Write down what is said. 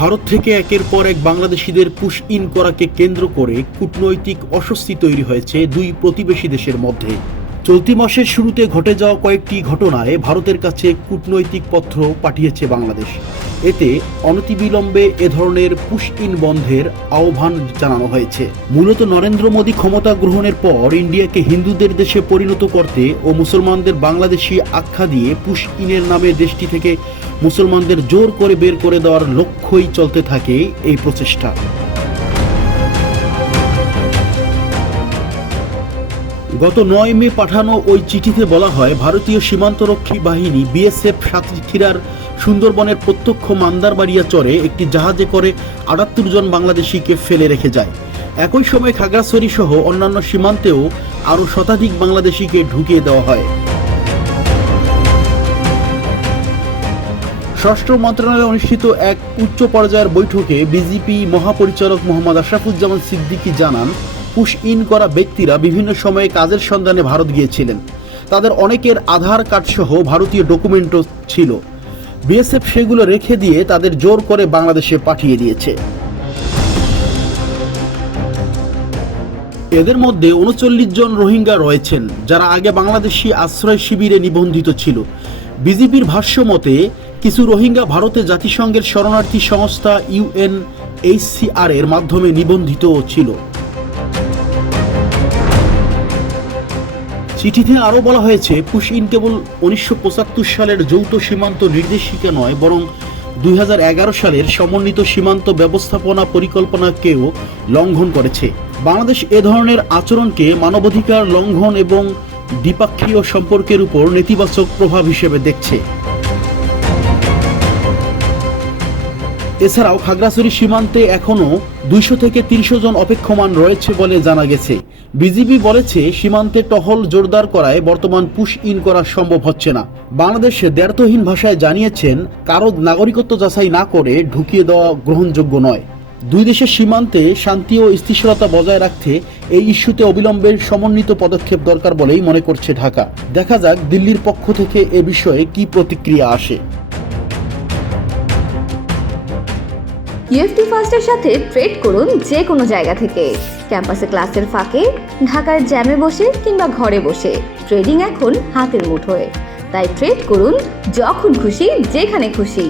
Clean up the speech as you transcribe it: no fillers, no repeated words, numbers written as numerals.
ভারত থেকে একের পর এক বাংলাদেশিদের পুশ ইন করাকে কেন্দ্র করে কূটনৈতিক অস্বস্তি তৈরি হয়েছে দুই প্রতিবেশী দেশের মধ্যে। চলতি মাসের শুরুতে ঘটে যাওয়া কয়েকটি ঘটনায় ভারতের কাছে কূটনৈতিক পত্র পাঠিয়েছে বাংলাদেশ। এতে অনতিবিলম্বে এ ধরনের পুশ ইন বন্ধের আহ্বান জানানো হয়েছে। মূলত নরেন্দ্র মোদী ক্ষমতা গ্রহণের পর ইন্ডিয়াকে হিন্দুদের দেশে পরিণত করতে ও মুসলমানদের বাংলাদেশি আখ্যা দিয়ে পুশ ইনের নামে দেশটি থেকে মুসলমানদের জোর করে বের করে দেওয়ার লক্ষ্যই চলতে থাকে এই প্রচেষ্টা। গত 9 মে পাঠানো ওই চিঠিতে বলা হয়, ভারতীয় সীমান্তরক্ষী বাহিনী বিএসএফ সাতক্ষীরার সুন্দরবনের প্রত্যক্ষ মান্দারবাড়িয়া চরে একটি জাহাজে করে 78 জন বাংলাদেশিকে ফেলে রেখে যায়। একই সময় খাগড়াছড়ি সহ অন্যান্য সীমান্তেও আরও শতাধিক বাংলাদেশিকে ঢুকিয়ে দেওয়া হয়। স্বরাষ্ট্র মন্ত্রণালয়ে অনুষ্ঠিত এক উচ্চ পর্যায়ের বৈঠকে বিজেপি মহাপরিচালক মোহাম্মদ আশরাফুজ্জামান সিদ্দিকী জানান, পুশ ইন করা ব্যক্তিরা বিভিন্ন সময়ে কাজের সন্ধানে ভারত গিয়েছিলেন। তাদের অনেকের আধার কার্ড সহ ভারতীয় ডকুমেন্টও ছিল। বিএসএফ সেগুলো রেখে দিয়ে তাদের জোর করে বাংলাদেশে পাঠিয়ে দিয়েছে। এদের মধ্যে 39 জন রোহিঙ্গা রয়েছেন, যারা আগে বাংলাদেশি আশ্রয় শিবিরে নিবন্ধিত ছিল। বিজেপির ভাষ্য মতে কিছু রোহিঙ্গা ভারতে জাতিসংঘের শরণার্থী সংস্থা UNHCR এর মাধ্যমে নিবন্ধিত ছিল। চিঠিতে আরও বলা হয়েছে, পুশ ইন কেবল 1975 সালের যৌথ সীমান্ত নির্দেশিকা নয়, বরং 2011 সালের সমন্বিত সীমান্ত ব্যবস্থাপনা পরিকল্পনাকেও লঙ্ঘন করেছে। বাংলাদেশ এ ধরনের আচরণকে মানবাধিকার লঙ্ঘন এবং দ্বিপাক্ষীয় সম্পর্কের উপর নেতিবাচক প্রভাব হিসেবে দেখছে। এছাড়াও খাগড়াছড়ি সীমান্তে এখনও 200 থেকে 300 জন অপেক্ষমান রয়েছে বলে জানা গেছে। বিজিবি বলেছে, সীমান্তে টহল জোরদার করায় বর্তমান পুশ ইন করা সম্ভব হচ্ছে না। বাংলাদেশে দ্ব্যর্থহীন ভাষায় জানিয়েছেন, কারো নাগরিকত্ব যাচাই না করে ঢুকিয়ে দেওয়া গ্রহণযোগ্য নয়। দুই দেশের সীমান্তে শান্তি ও স্থিতিশীলতা বজায় রাখতে এই ইস্যুতে অবিলম্বে সমন্বিত পদক্ষেপ দরকার বলেই মনে করছে ঢাকা। দেখা যাক দিল্লির পক্ষ থেকে এ বিষয়ে কি প্রতিক্রিয়া আসে। ইউএফটি ফার্স্টের সাথে ট্রেড করুন যে কোনো জায়গা থেকে। ক্যাম্পাসে ক্লাসের ফাঁকে, ঢাকার জ্যামে বসে কিংবা ঘরে বসে, ট্রেডিং এখন হাতের মুঠোয়। তাই ট্রেড করুন যখন খুশি, যেখানে খুশি।